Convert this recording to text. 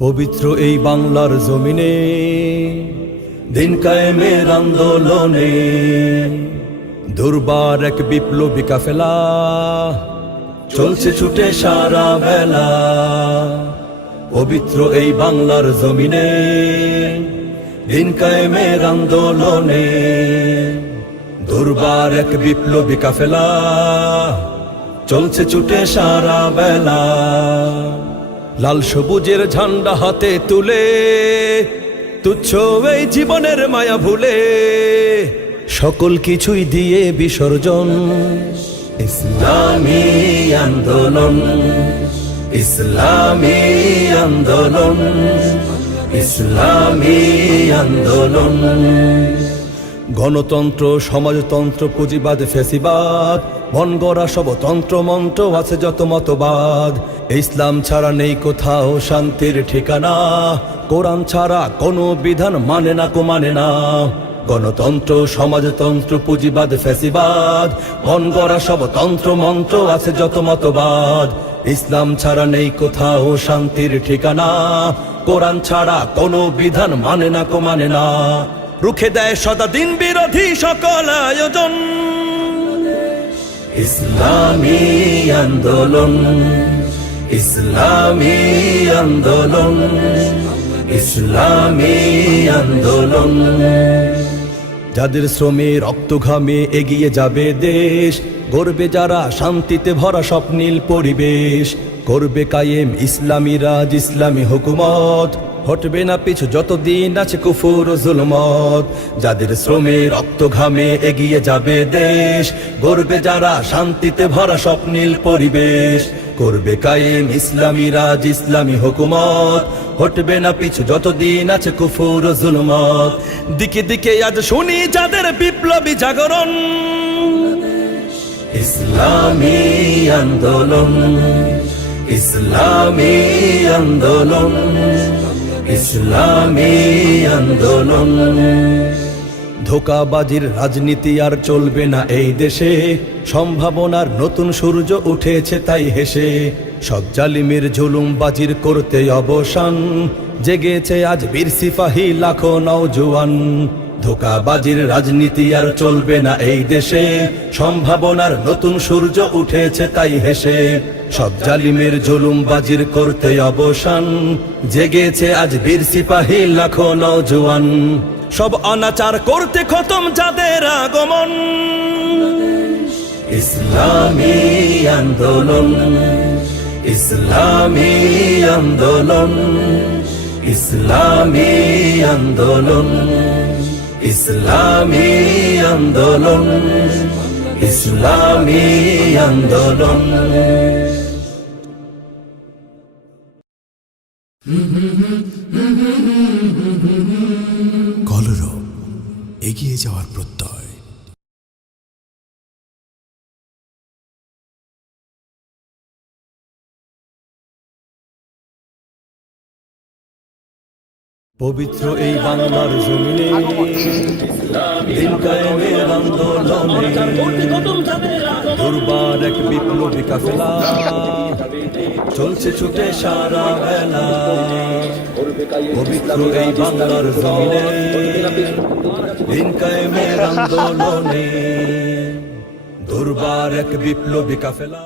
পবিত্র এই বাংলার জমিনে দিন কায়েমের আন্দোলনে দুর্বার এক বিপ্লবী কাফেলা চলছে ছুটে সারা বেলা। পবিত্র এই বাংলার জমিনে দিন কায়েমের আন্দোলনে দুর্বার এক বিপ্লবী কাফেলা চলছে ছুটে সারা বেলা। লাল সবুজের ঝান্ডা হাতে তুলে তুচ্ছ এই জীবনের মায়া ভুলে সকল কিছুই দিয়ে বিসর্জন ইসলামী আন্দোলন, ইসলামী আন্দোলন, ইসলামী আন্দোলন। গণতন্ত্র, সমাজতন্ত্র, পুঁজিবাদ, ফ্যাসিবাদ, মন গড়া সব তন্ত্র মন্ত্র আছে যত মতবাদ। ইসলাম ছাড়া নেই কোথাও শান্তির ঠিকানা, কোরআন ছাড়া কোনো বিধান মানে না মানে না। গণতন্ত্র, সমাজতন্ত্র, পুঁজিবাদ, ফ্যাসিবাদ, মন গড়া সব তন্ত্র মন্ত্র আছে যত মতবাদ। ইসলাম ছাড়া নেই কোথাও শান্তির ঠিকানা, কোরআন ছাড়া কোনো বিধান মানে না মানে না। রুখে দেয় সদা দিন বিরোধী সকল আয়োজন ইসলামী আন্দোলন, ইসলামী আন্দোলন, ইসলামী আন্দোলন। যাদের শ্রমে রক্ত ঘামে এগিয়ে যাবে দেশ, গর্বে যারা শান্তিতে ভরা স্বপ্নীল পরিবেশ, করবে কায়েম ইসলামী রাজ, ইসলামী হুকুমত, হটবে না পিছু যতদিন আছে কুফর ও জুলমত। যাদের শ্রমে রক্ত ঘামে এগিয়ে যাবে দেশ, গর্বে যারা শান্তিতে ভরা স্বপ্নীল পরিবেশ, করবে কায়েম ইসলামী রাজ, ইসলামী হুকুমত, হটবে না পিছু যতদিন আছে কুফর ও জুলমত। দিকে দিকে আজ শুনি যাদের বিপ্লবী জাগরণ ইসলামী আন্দোলন, ইসলামী আন্দোলন, ইসলামী আন্দোলন। ধোঁকাবাজির রাজনীতি আর চলবে না এই দেশে, সম্ভাবনার নতুন সূর্য উঠেছে তাই হেসে। সব জালিমের জুলুমবাজির করতে অবসান, জেগেছে আজ বীর সিপাহী লাখো নওজোয়ান। ধোঁকাবাজির রাজনীতি আর চলবে না এই দেশে, সম্ভাবনার নতুন সূর্য উঠেছে তাই হেসে। সব জালিমের জুলুমবাজির করতে অবসান, জেগেছে আজ বীর সিপাহী লাখো নওজোয়ান। সব অনাচার করতে খতম যাদের আগমন ইসলামী আন্দোলন, ইসলামী আন্দোলন, ইসলামী আন্দোলন, ইসলামী আন্দোলন, ইসলামী আন্দোলন। কলরব, এগিয়ে যাওয়ার প্রত্যয়। পবিত্র এই বাংলার জমিনে দিন কায়েমের আন্দোলনে দুর্বার এক বিপ্লবী কাফেলা চলছে ছুটে সারা বেলা। পবিত্র এই বাংলার জমিনে দিন কায়েমের আন্দোলনে দুর্বার এক বিপ্লবী কাফেলা।